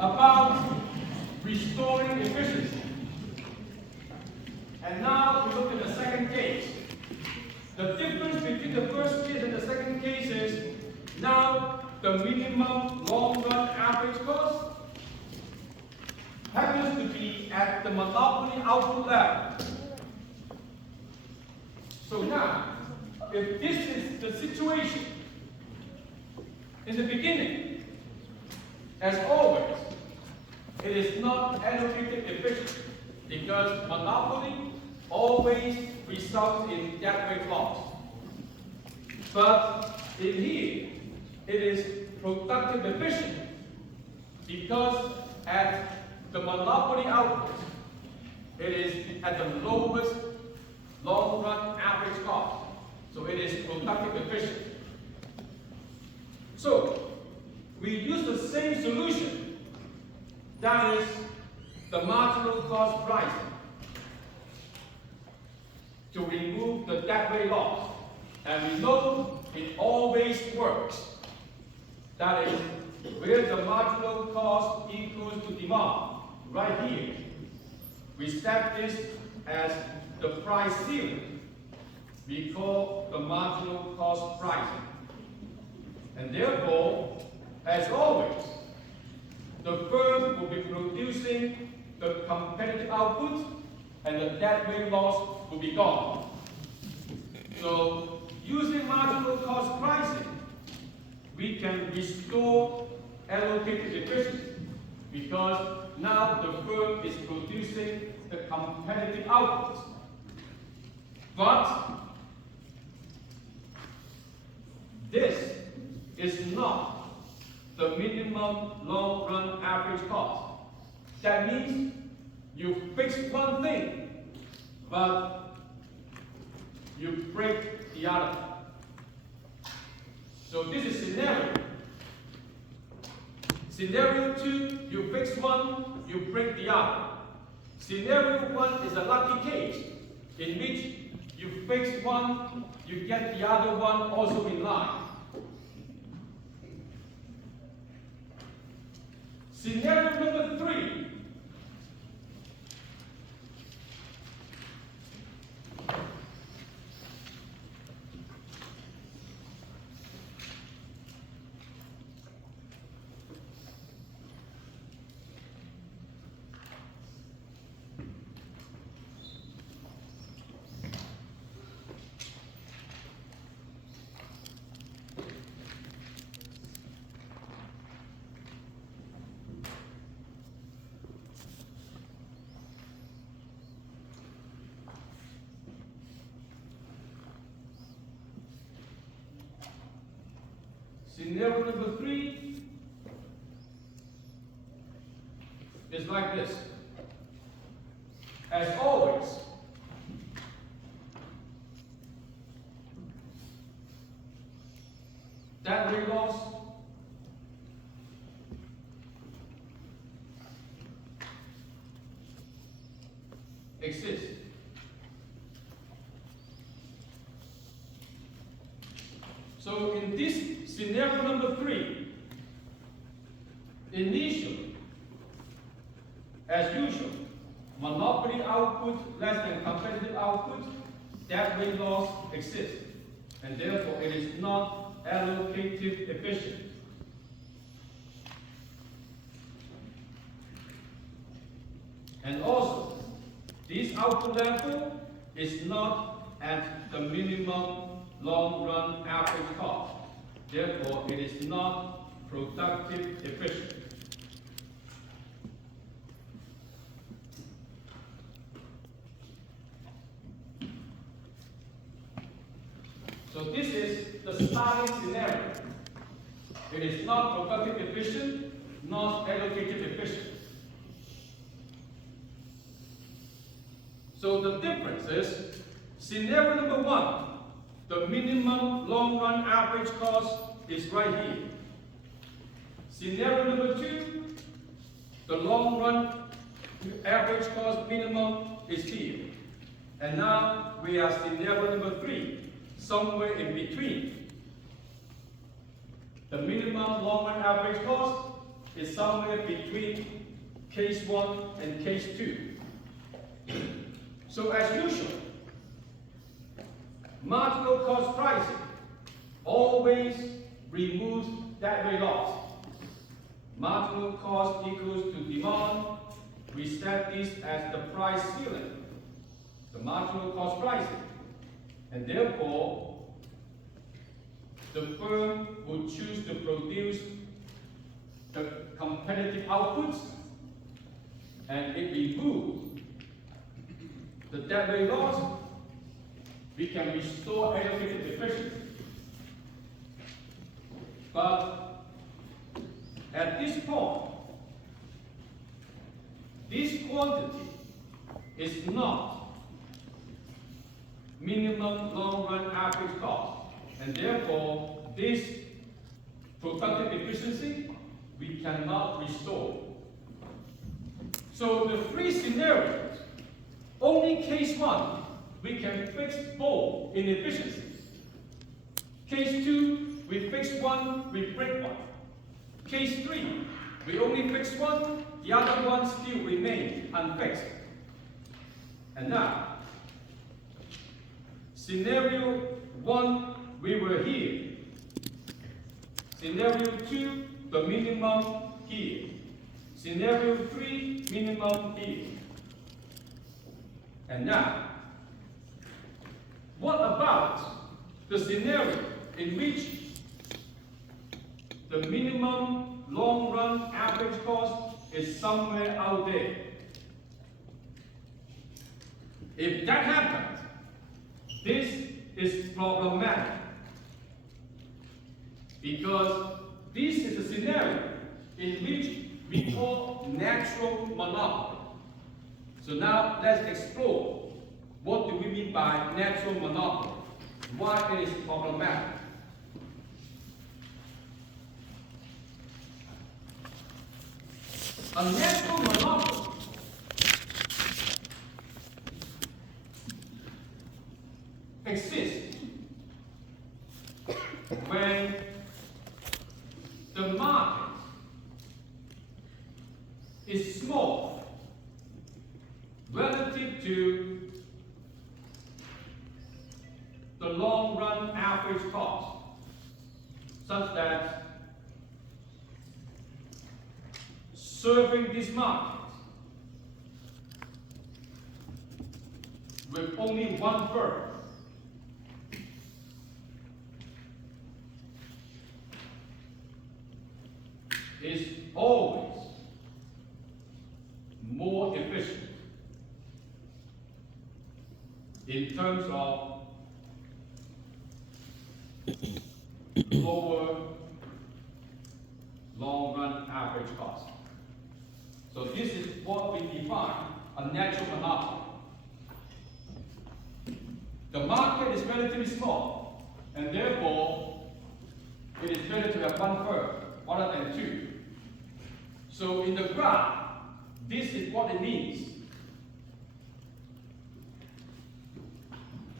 about restoring efficiency. And now we look at the second case. The difference between the first case and the second case is now the minimum long-run average cost happens to be at the monopoly output level. So now, if this is the situation, in the beginning, as always, it is not allocated efficiently because monopoly always results in dead weight loss. But in here, it is productive efficient because at the monopoly output, it is at the lowest long-run average cost. So it is productive efficient. So we use the same solution, that is the marginal cost pricing, to remove the dead weight loss. And we know it always works. That is, where the marginal cost equals to demand, right here, we set this as the price ceiling. We call the marginal cost pricing. And therefore, as always, the firm will be producing the competitive output and the dead weight loss will be gone. So, using marginal cost pricing, we can restore allocated efficiency because now the firm is producing the competitive output. But this is not the minimum long-run average cost. That means you fix one thing, but you break the other. So this is scenario. Scenario 2, you fix one, you break the other. Scenario 1 is a lucky case in which you fix one, you get the other one also in line. Scenario number 3. Scenario number 3 is like this. As always, dead weight loss exists. So in this scenario number 3, initially, as usual, monopoly output less than competitive output, dead weight loss exists, and therefore it is not allocative efficient. And also, this output level is not at the minimum long-run average cost. Therefore, it is not productive efficient. So this is the starting scenario. It is not productive efficient, not allocative efficient. So the difference is, scenario number 1, the minimum long-run average cost is right here. Scenario number 2, the long-run average cost minimum is here. And now we are scenario number 3, somewhere in between. The minimum long-run average cost is somewhere between case 1 and case 2. So as usual, marginal cost pricing always removes dead weight loss. Marginal cost equals to demand. We set this as the price ceiling, the marginal cost pricing. And therefore, the firm would choose to produce the competitive outputs, and if we remove the dead weight loss, we can restore allocated efficiency. But at this point, this quantity is not minimum long-run average cost, and therefore this productive efficiency we cannot restore. So the three scenarios, only case 1 we can fix both inefficiencies. Case 2 we fix one, we break one. Case 3 we only fix one, the other one still remain unfixed. And now, scenario 1, we were here. Scenario 2, the minimum here. Scenario 3, minimum here. And now, what about the scenario in which the minimum long-run average cost is somewhere out there? If that happens, this is problematic, because this is a scenario in which we call natural monopoly. So now let's explore what do we mean by natural monopoly, why it is problematic. A natural monopoly exists when the market is small relative to the long-run average cost, such that serving this market with only one firm is always more efficient in terms of lower long-run average cost. So this is what we define a natural monopoly. The market is relatively small, and therefore it is better to have one firm rather than two. So in the graph, this is what it means.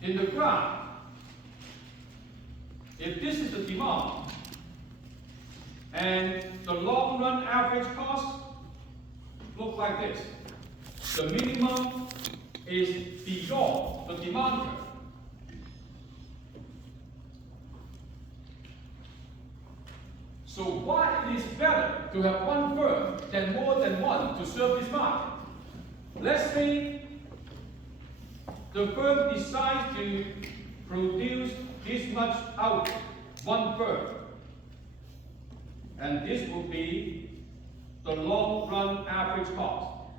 In the graph, if this is the demand, and the long-run average cost look like this. The minimum is beyond the demand curve. So why it is better to have one firm than more than one to serve this market? Let's say the firm decides to produce this much output, one firm. And this will be the long-run average cost.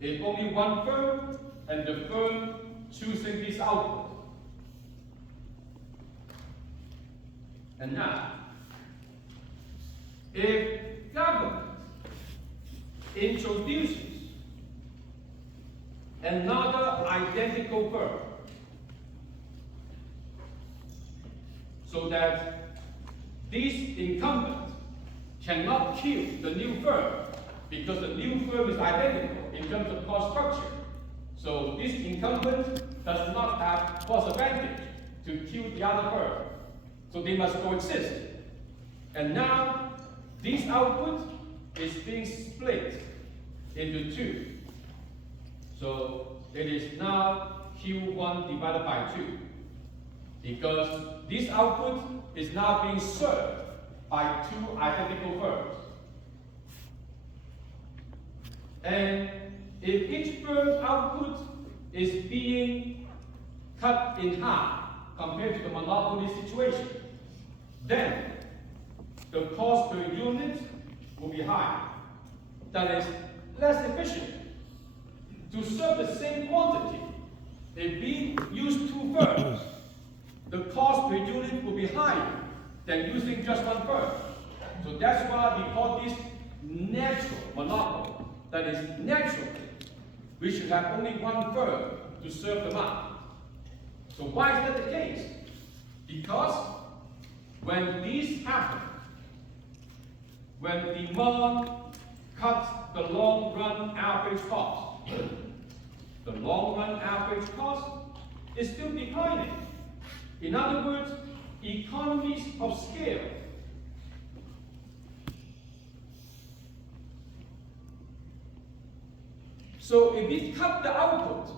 If only one firm, and the firm choosing this output. And now, if government introduces another identical firm, so that this incumbent cannot kill the new firm, because the new firm is identical in terms of cost structure. So this incumbent does not have cost advantage to kill the other firm. So they must coexist. And now, this output is being split into two. So it is now Q1 divided by 2. Because this output is now being served by two identical firms. And if each firm's output is being cut in half compared to the monopoly situation, then the cost per unit will be higher. That is, less efficient. To serve the same quantity, if we use two firms, the cost per unit will be higher than using just one firm. So that's why we call this natural monopoly. That is, naturally, we should have only one firm to serve the market. So why is that the case? Because when this happens, when demand cuts the long-run average cost, the long-run average cost is still declining. In other words, economies of scale. So if we cut the output,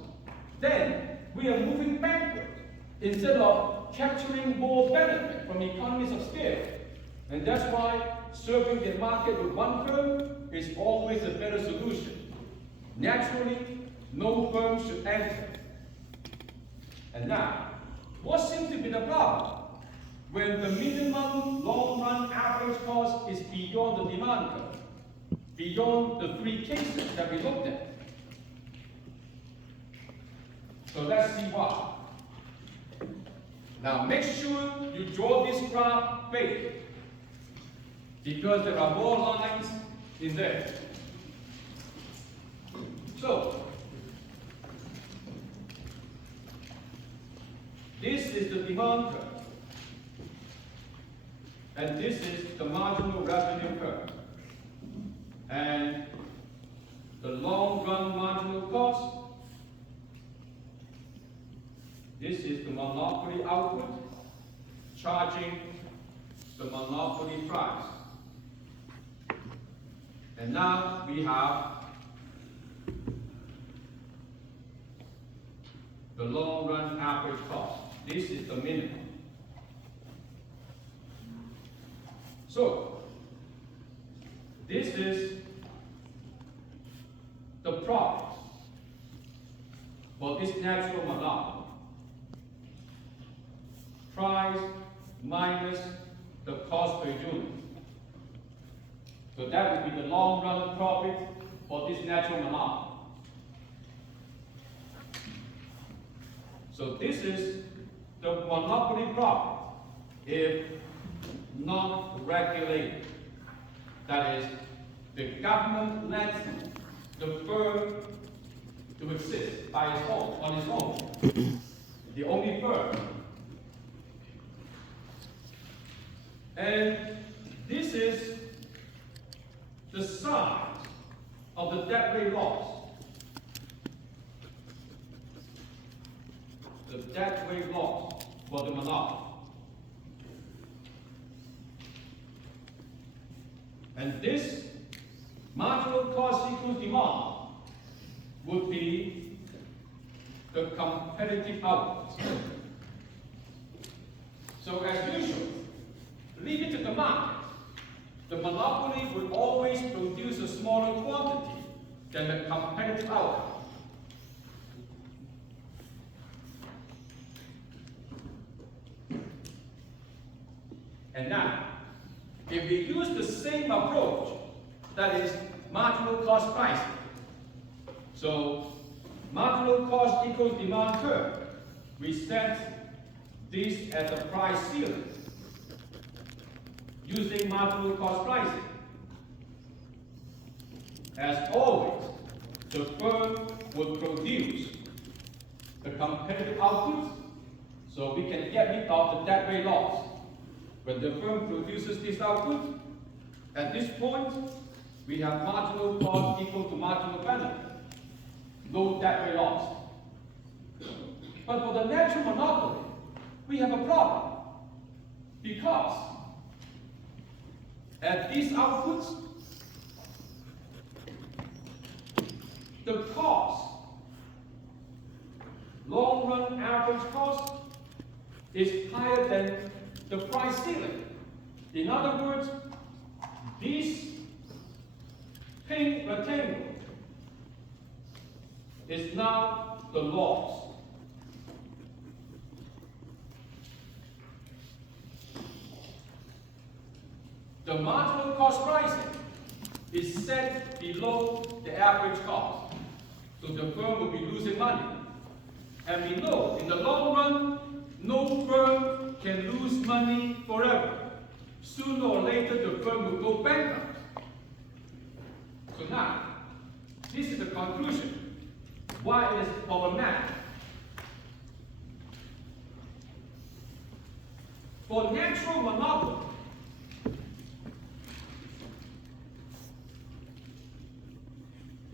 then we are moving backward instead of capturing more benefit from economies of scale. And that's why serving the market with one firm is always a better solution. Naturally, no firm should enter. And now, what seems to be the problem? When the minimum long-run average cost is beyond the demand curve, beyond the three cases that we looked at. So let's see why. Now make sure you draw this graph big, because there are more lines in there. So, this is the demand curve, and this is the marginal revenue curve. And the long-run marginal cost, this is the monopoly output charging the monopoly price. And now we have the long-run average cost. This is the minimum. So, this is the profit for this natural monopoly. Price minus the cost per unit. So that would be the long-run profit for this natural monopoly. So this is the monopoly profit if not regulated. That is, the government lets the firm to exist by its own, on its own. The only firm. And this is the size of the debt rate loss. The debt rate loss for the monopoly. And this marginal cost equals demand would be the competitive output. So as usual, leave it to the market. The monopoly will always produce a smaller quantity than the competitive outcome. And now, if we use the same approach, that is marginal cost pricing. So, marginal cost equals demand curve. We set this as a price ceiling using marginal cost pricing. As always, the firm would produce the competitive output so we can get rid of the debt rate loss. When the firm produces this output, at this point, we have marginal cost equal to marginal benefit. No debt rate loss. But for the natural monopoly, we have a problem. Because at these outputs, the cost, long run average cost, is higher than the price ceiling. In other words, this pink rectangle is now the loss. The marginal cost pricing is set below the average cost. So the firm will be losing money. And we know in the long run, no firm can lose money forever. Sooner or later, the firm will go bankrupt. So now, this is the conclusion. Why it is problematic? For natural monopoly,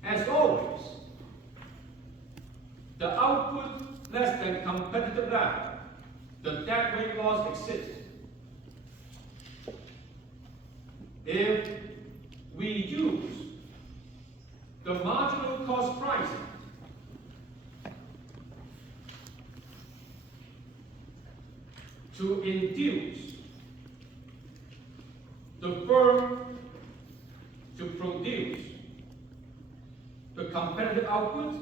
as always, the output less than competitive level, the debt rate loss exists. If we use the marginal cost pricing to induce the firm to produce the competitive output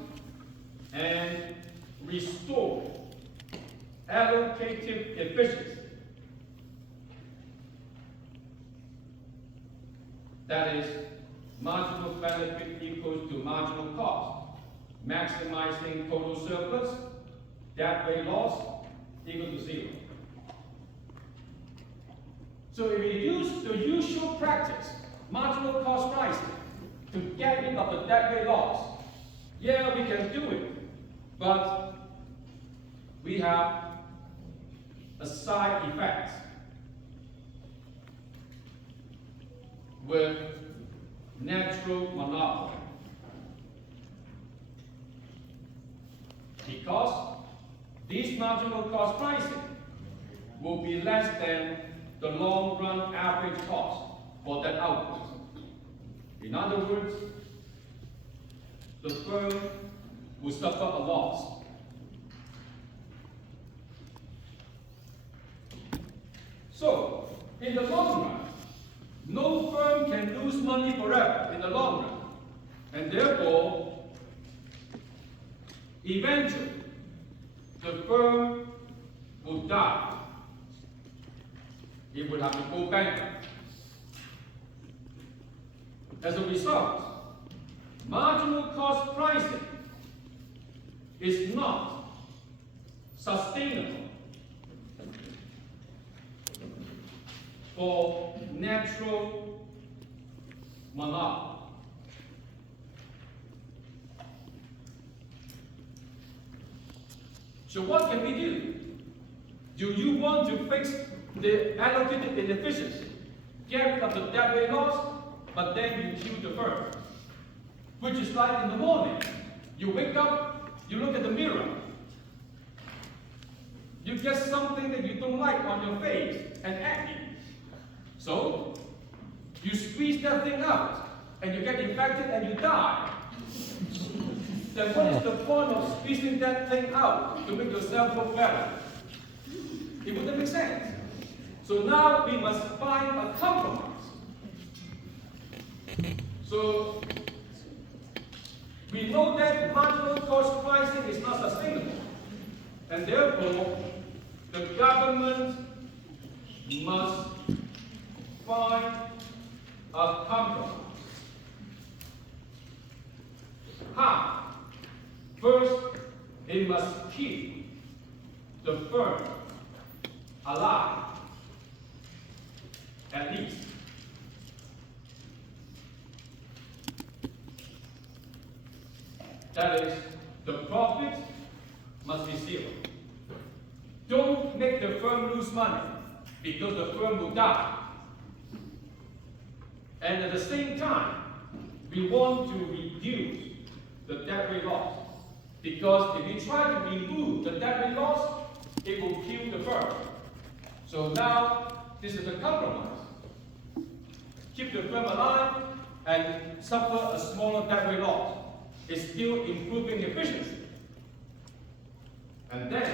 and restore allocative efficiency. That is, marginal benefit equals to marginal cost, maximizing total surplus, debt rate loss equal to 0. So if we use the usual practice, marginal cost pricing, to get rid of the debt rate loss, yeah, we can do it, but we have a side effect with natural monopoly. Because this marginal cost pricing will be less than the long run average cost for that output. In other words, the firm will suffer a loss. So, in the long run, no firm can lose money forever in the long run. And therefore, eventually, the firm will die. It will have to go bankrupt. As a result, marginal cost pricing is not sustainable for natural monopoly. So what can we do? Do you want to fix the allocated inefficiency, get rid of the debt rate loss, but then you kill the firm? Which is like in the morning, you wake up, you look at the mirror, you get something that you don't like on your face and acne. So, you squeeze that thing out, and you get infected and you die. Then what is the point of squeezing that thing out to make yourself look better? It wouldn't make sense. So now we must find a compromise. So, we know that marginal cost pricing is not sustainable, and therefore, the government must find a compromise. How? First, it must keep the firm alive, at least. That is, the profit must be 0. Don't make the firm lose money, because the firm will die. And at the same time, we want to reduce the debt rate loss. Because if we try to remove the debt rate loss, it will kill the firm. So now, this is the compromise. Keep the firm alive and suffer a smaller debt rate loss. is still improving efficiency. And then,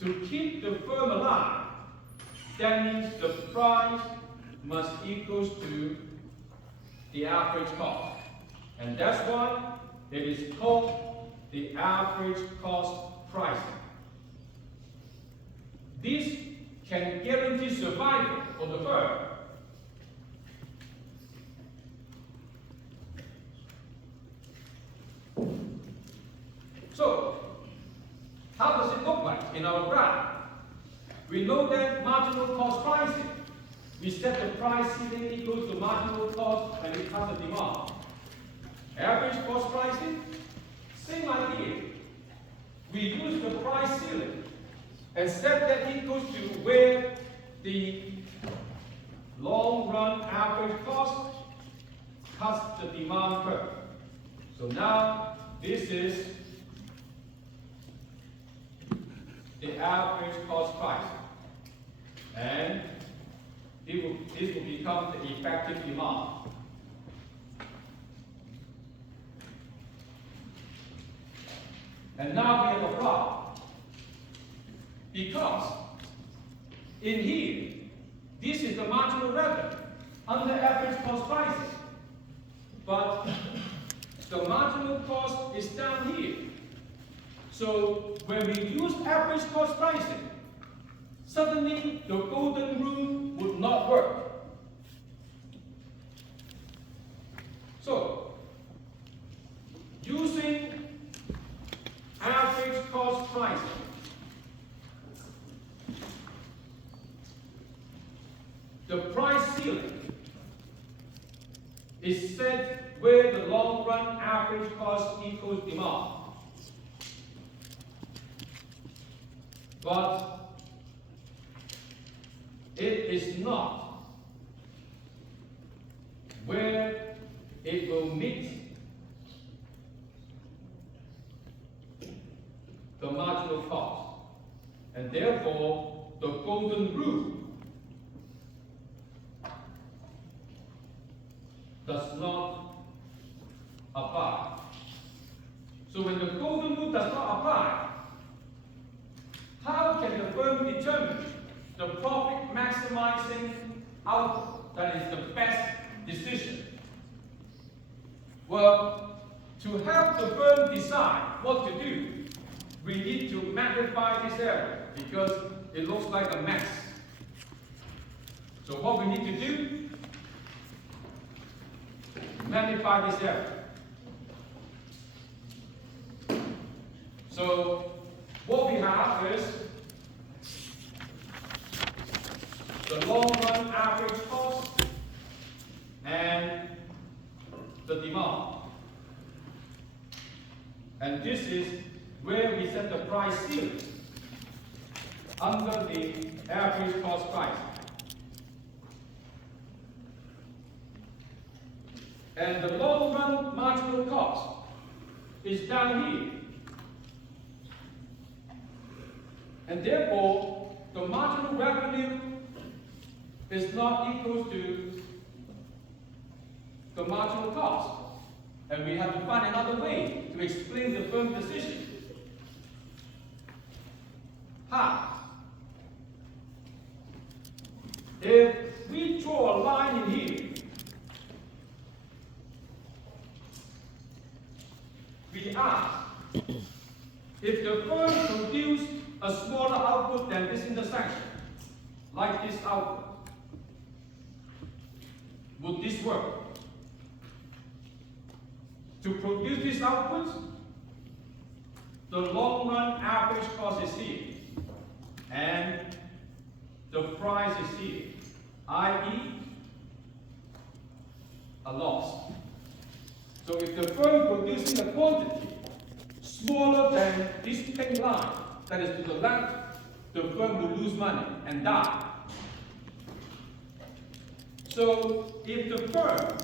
to keep the firm alive, that means the price must equal to the average cost. And that's why it is called the average cost pricing. This can guarantee survival for the firm. So, how does it look like in our graph? We know that marginal cost pricing, we set the price ceiling equals to marginal cost and we cut the demand. Average cost pricing, same idea. We use the price ceiling and set that equals to where the long run average cost cuts the demand curve. So now this is the average cost price. And this will become the effective demand. And now we have a problem. Because in here, this is the marginal revenue under average cost prices. But the marginal cost is down here. So when we use average cost pricing, suddenly the golden rule would not work. So, using average cost pricing, the price ceiling is set where the long run average cost equals demand. But it is not where it will meet the marginal cost. And therefore, the golden rule does not apply. So when the golden rule does not apply, how can the firm determine the profit maximizing output that is the best decision? Well, to help the firm decide what to do, we need to magnify this area because it looks like a mess. So what we need to do, magnify this area. So what we have is the long run average cost and the demand. And this is where we set the price ceiling under the average cost price. And the long run marginal cost is down here. And therefore, the marginal revenue is not equal to the marginal cost. And we have to find another way to explain the firm decision. How? If we draw a line in here, we ask, if the firm produced a smaller output than this intersection, like this output, would this work? To produce this output, the long run average cost is here, and the price is here, i.e. a loss. So if the firm producing a quantity smaller than this pink line, that is to the left, the firm will lose money and die. So if the firm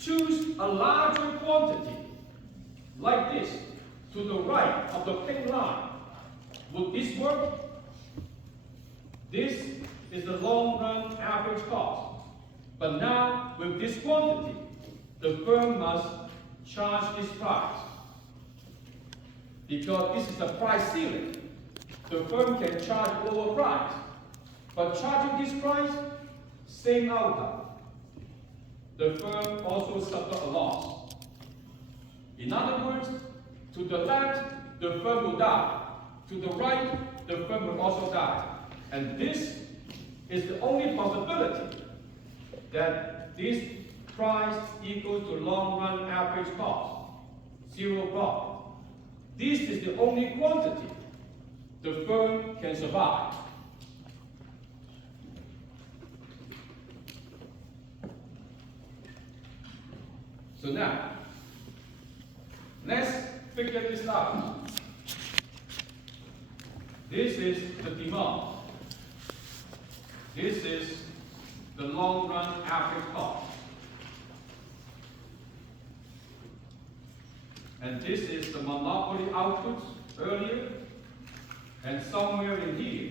choose a larger quantity, like this, to the right of the pink line, would this work? This is the long run average cost. But now, with this quantity, the firm must charge this price, because this is the price ceiling. The firm can charge lower price, but charging this price, same outcome. The firm also suffer a loss. In other words, to the left, the firm will die. To the right, the firm will also die. And this is the only possibility that this price equals to long-run average cost, zero profit. This is the only quantity the firm can survive. So now, let's figure this out. This is the demand. This is the long-run average cost. And this is the monopoly output earlier. And somewhere in here,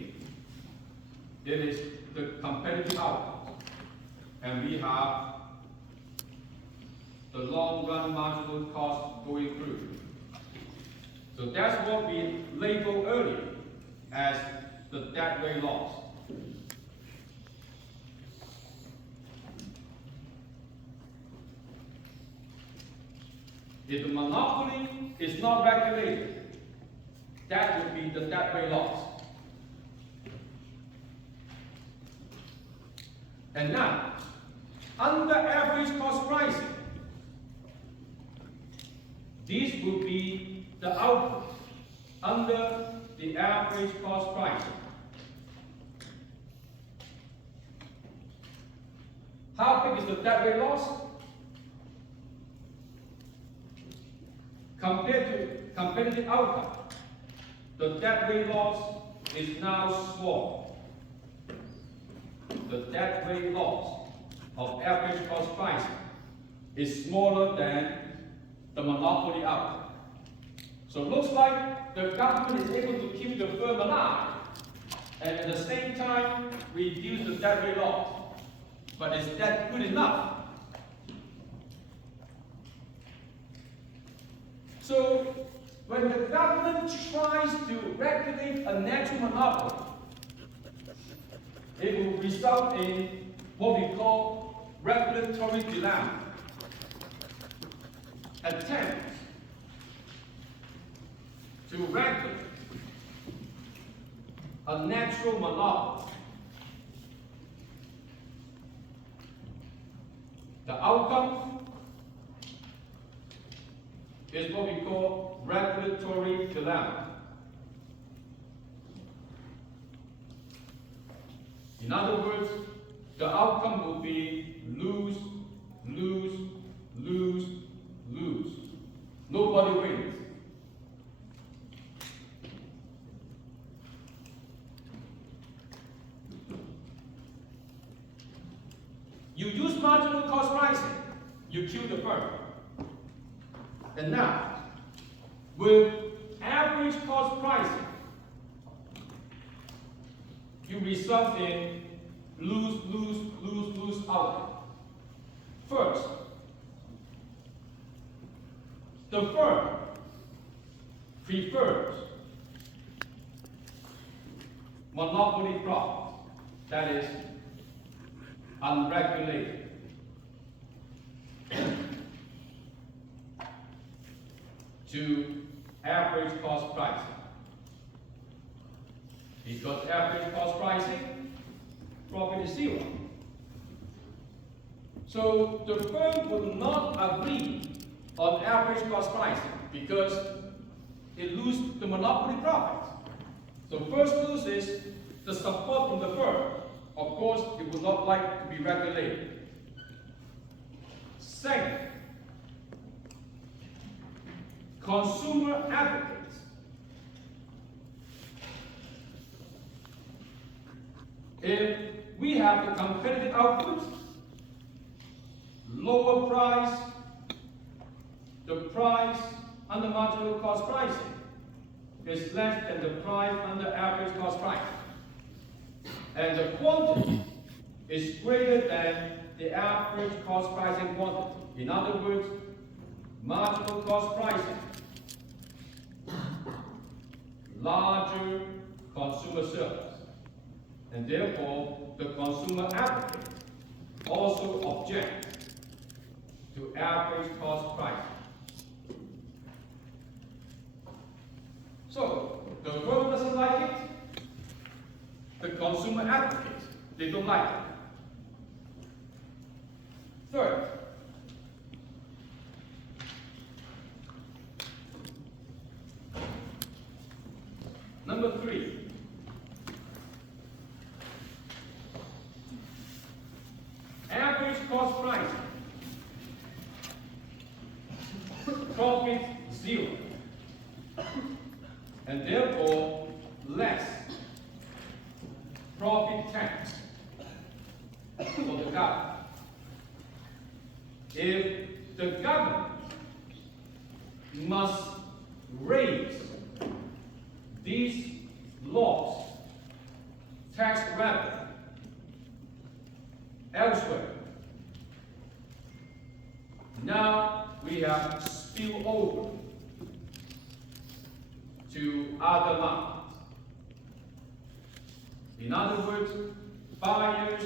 it is the competitive output. And we have the long-run marginal cost going through. So that's what we labeled earlier as the deadweight loss. If the monopoly is not regulated, that would be the deadweight loss. And now, under average cost pricing, this would be the output under the average cost pricing. How big is the deadweight loss? Compared to competitive outcome, the deadweight loss is now small. The deadweight loss of average cost pricing is smaller than the monopoly output. So it looks like the government is able to keep the firm alive and at the same time reduce the deadweight loss. But is that good enough? So when the government tries to regulate a natural monopoly, it will result in what we call regulatory dilemma. Attempts to regulate a natural monopoly. The outcome is what we call regulatory dilemma. In other words, the outcome will be lose, lose, lose, lose. Nobody wins. You use marginal cost pricing, you kill the firm. And now, with average cost pricing, you result in lose, lose, lose, lose outcome. First, the firm prefers monopoly profit, that is unregulated. To average cost pricing. Because average cost pricing, profit is zero. So the firm would not agree on average cost pricing because it loses the monopoly profit. So first lose is the support from the firm. Of course, it would not like to be regulated. Second, consumer advocates. If we have the competitive output, lower price, the price under marginal cost pricing is less than the price under average cost pricing. And the quantity is greater than the average cost pricing quantity. In other words, marginal cost pricing, larger consumer surplus, and therefore the consumer advocate also object to average cost pricing. So, the world doesn't like it, the consumer advocate, they don't like it. Third, number 3, average cost pricing, profit 0, and therefore less profit tax for the government. If the government must raise these laws, tax revenue, elsewhere, now we have spill over to other markets. In other words, buyers,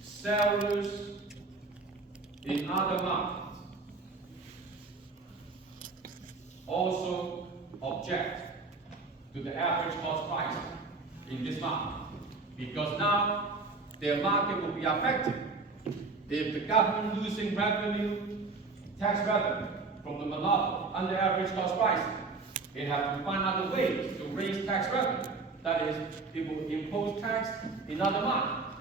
sellers in other markets also object to the average cost pricing in this market, because now their market will be affected if the government losing revenue, tax revenue from the monopoly under average cost pricing. They have to find other ways to raise tax revenue. That is, it will impose tax in other markets.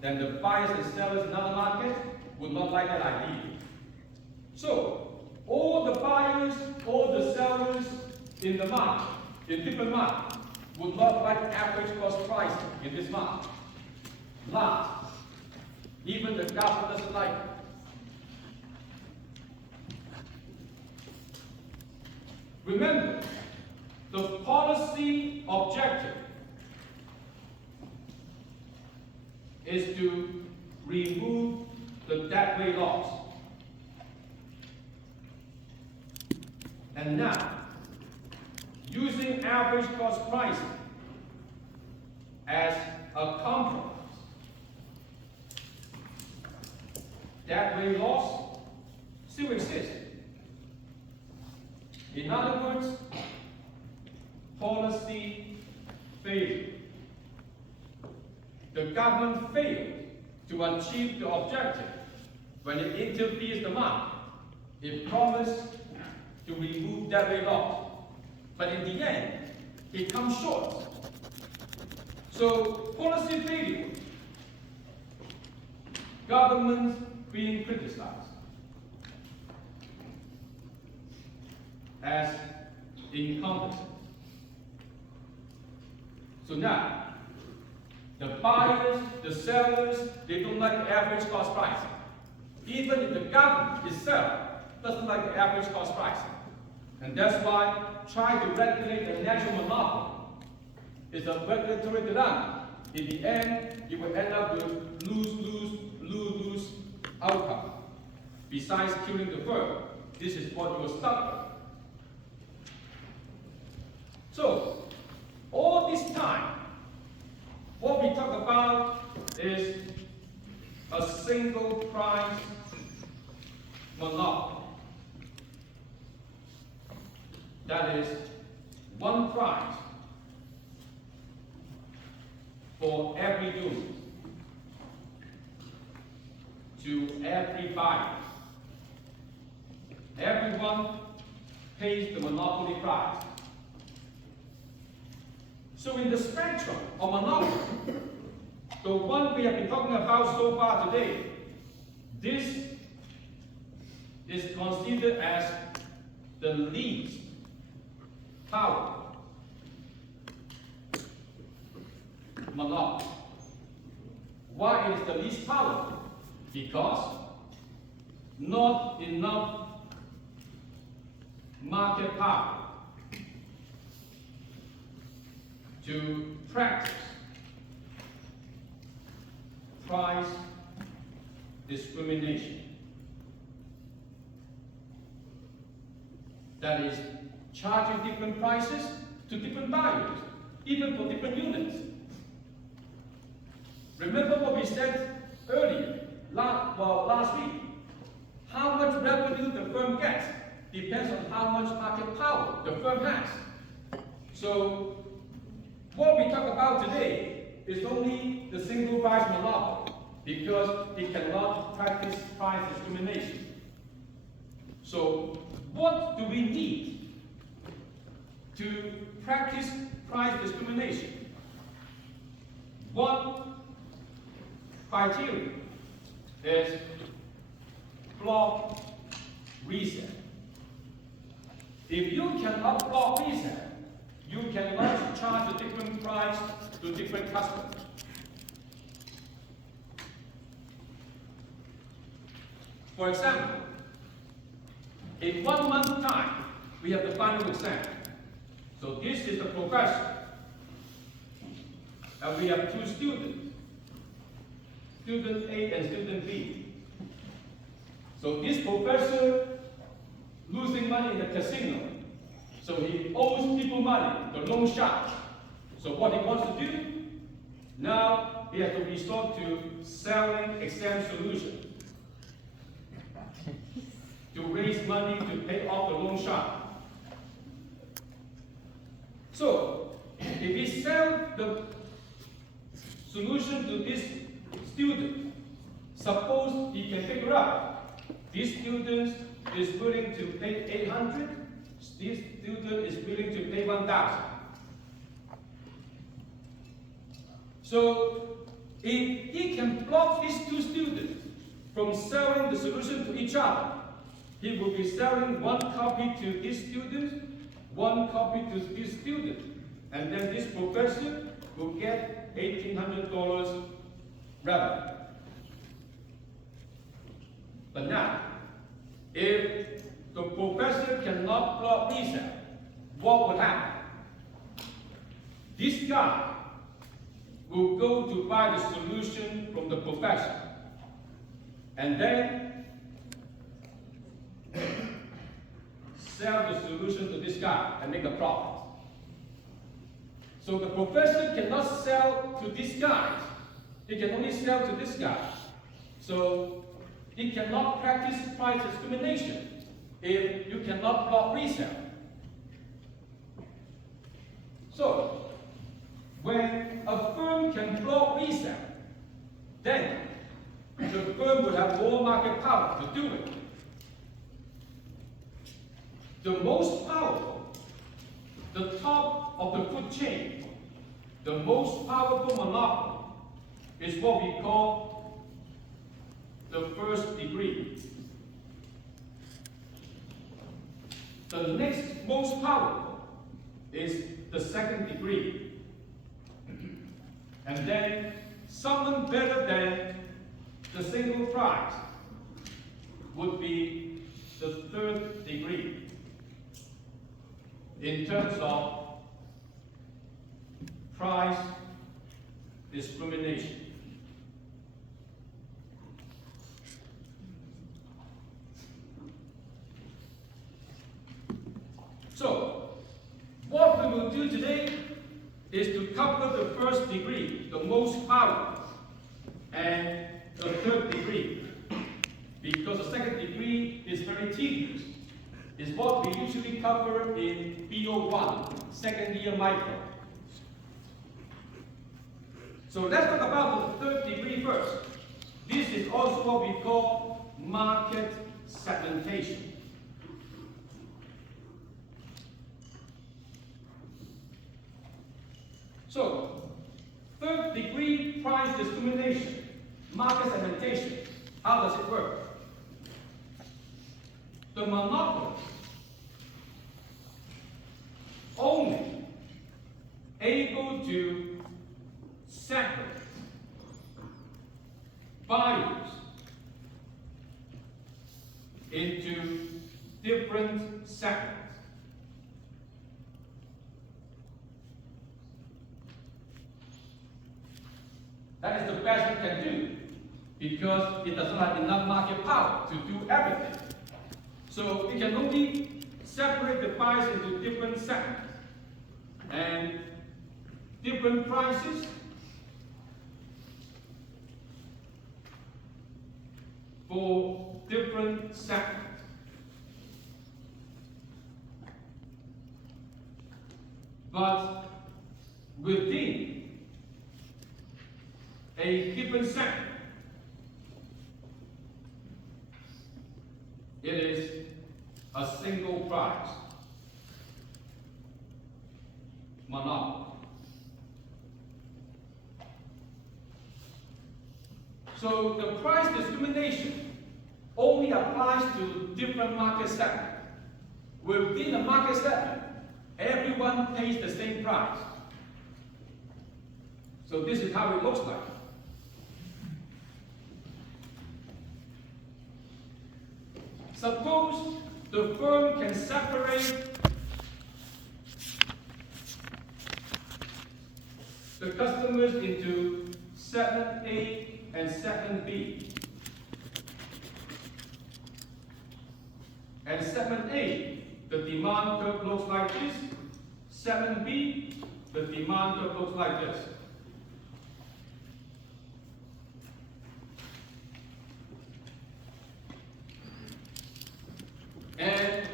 Then the buyers and sellers in other markets would not like that idea. So, all the buyers, all the sellers in the market, in different markets, would not like average cost pricing in this market. Last, even the government doesn't like it. Remember, the policy objective is to remove the deadweight loss. And now, using average cost pricing as a compromise, deadweight loss still exists. In other words, policy failure. The government failed to achieve the objective when it interferes the market. It promised to remove deadweight loss, but in the end, it comes short. So, policy failure, government being criticized as incompetent. So now, the buyers, the sellers, they don't like the average cost pricing. Even if the government itself doesn't like the average cost pricing. And that's why trying to regulate a natural monopoly is a regulatory dilemma. In the end, you will end up with lose outcome. Besides killing the firm, this is what you will stuck with. So, all this time, what we talk about is a single price monopoly. That is, one price for every unit to every buyer. Everyone pays the monopoly price. So in the spectrum of monopoly, the one we have been talking about so far today, this is considered as the least power monopoly. Why it is the least powerful? Because not enough market power to practice price discrimination. that is charging different prices to different buyers, even for different units. Remember what we said earlier, last week. How much revenue the firm gets depends on how much market power the firm has. So, what we talk about today is only the single price monopoly, because it cannot practice price discrimination. So, what do we need to practice price discrimination? One criteria is block resale. If you cannot block resale, you cannot charge a different price to different customers. For example, in 1 month time, we have the final exam. So this is the professor, and we have 2 students, student A and student B. So this professor losing money in the casino, so he owes people money, the loan shark. So what he wants to do, now he has to resort to selling exam solutions to raise money to pay off the loan shark. So if he sells the solution to this student, suppose he can figure out this student is willing to pay 800, this student is willing to pay 1,000. So if he can block these 2 students from selling the solution to each other, he will be selling 1 copy to this student, 1 copy to this student, and then this professor will get $1,800 revenue. But now, if the professor cannot block resale, what would happen? This guy will go to buy the solution from the professor, and then sell the solution to this guy and make a profit. So the professor cannot sell to this guy, he can only sell to this guy. So he cannot practice price discrimination if you cannot block resale. So, when a firm can block resale, then the firm will have more market power to do it. The most powerful, the top of the food chain, the most powerful monopoly is what we call the first degree. The next most powerful is the second degree. And then someone better than the single price would be the third degree in terms of price discrimination. So, what we will do today is to cover the first degree, the most powerful, and the third degree, because the second degree is very tedious. It's what we usually cover in BO1, second year micro. So let's talk about the third degree first. This is also what we call market segmentation. So, third degree price discrimination, market segmentation, how does it work? The monopoly only able to separate buyers into different segments. That is the best it can do, because it does not have enough market power to do everything. So it can only separate the price into different segments and different prices for different segments. But within a given segment, it is a single price monopoly. So the price discrimination only applies to different market segments. Within a market segment, everyone pays the same price. So this is how it looks like. Suppose the firm can separate the customers into segment A and segment B. And segment A, the demand curve looks like this. Segment B, the demand curve looks like this. And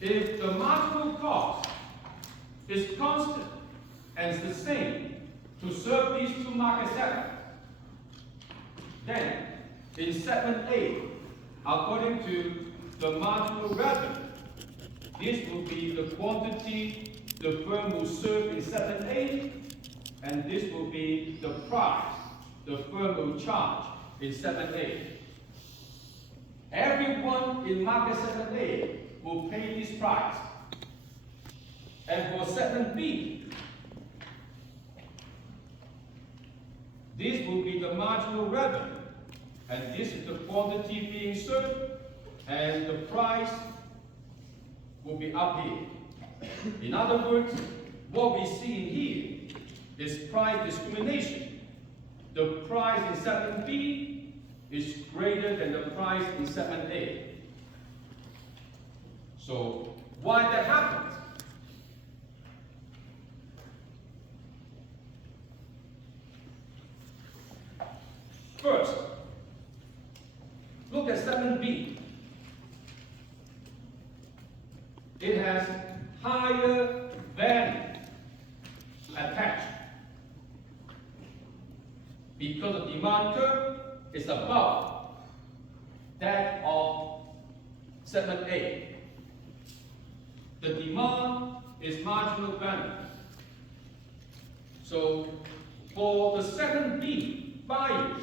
if the marginal cost is constant and is the same to serve these two market segments, then in segment A, according to the marginal revenue, this will be the quantity the firm will serve in segment A, and this will be the price the firm will charge in segment A. Everyone in market segment A will pay this price. And for segment B, this will be the marginal revenue, and this is the quantity being served, and the price will be up here. In other words, what we see in here is price discrimination. The price in segment B is greater than the price in segment A. So why that happens? First, look at segment B. It has higher value attached because the demand curve is above that of segment A. The demand is marginal value. So for the segment B buyers,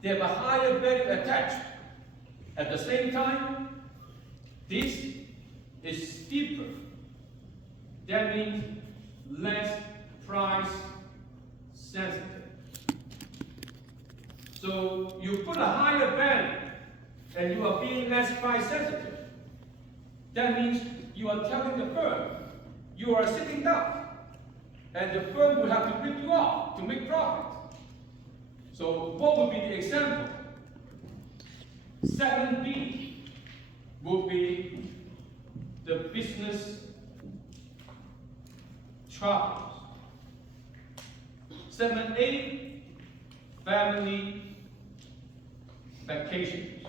they have a higher value attached. At the same time, this is steeper. That means less price sensitive. So you put a higher value and you are being less price sensitive. That means you are telling the firm you are sitting down, and the firm will have to rip you off to make profit. So what would be the example? Segment B would be the business travels. Segment A, family vacations.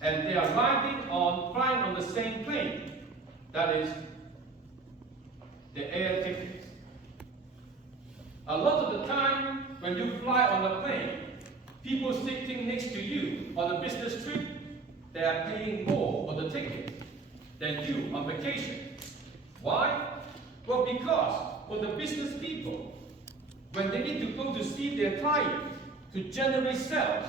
And they are flying on the same plane. That is the air tickets. A lot of the time, when you fly on a plane, people sitting next to you on a business trip, they are paying more for the ticket than you on vacation. Why? Well, because for the business people, when they need to go to see their client to generate sales,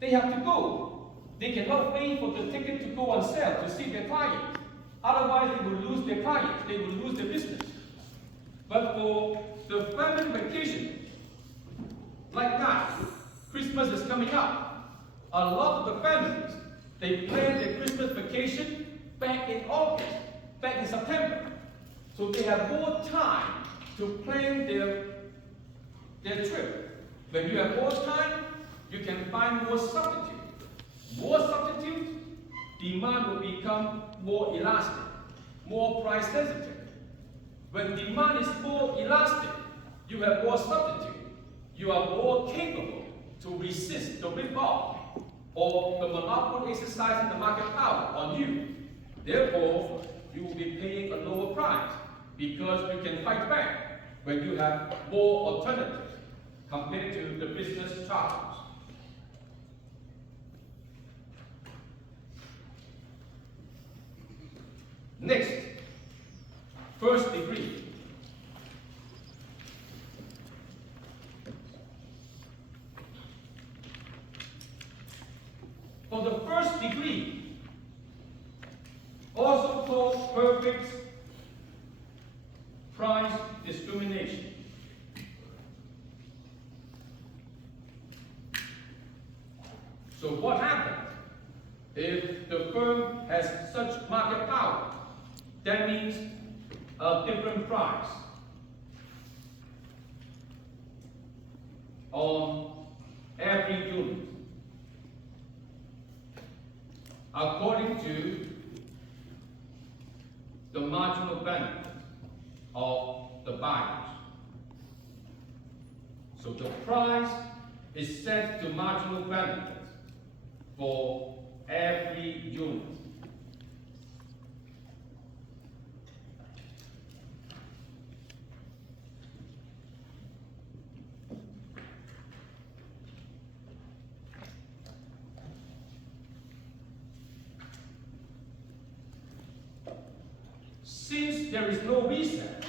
they have to go. They cannot wait for the ticket to go on sale to see their client. Otherwise, they will lose their clients. They will lose their business. But for the family vacation, like that, Christmas is coming up. A lot of the families, they plan their Christmas vacation back in August, back in September. So they have more time to plan their trip. When you have more time, you can find more substitutes. More substitutes, demand will become more elastic, more price sensitive. When demand is more elastic, you have more substitute. You are more capable to resist the rip-off or the monopoly exercising the market power on you. Therefore, you will be paying a lower price because you can fight back when you have more alternatives compared to the business charters. Next, first degree. For the first degree, also called perfect price discrimination. So what happens if the firm has such market power? That means a different price on every unit according to the marginal benefit of the buyers. So the price is set to marginal benefit for every unit. Since there is no reset,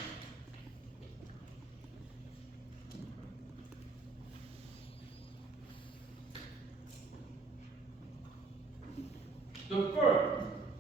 the firm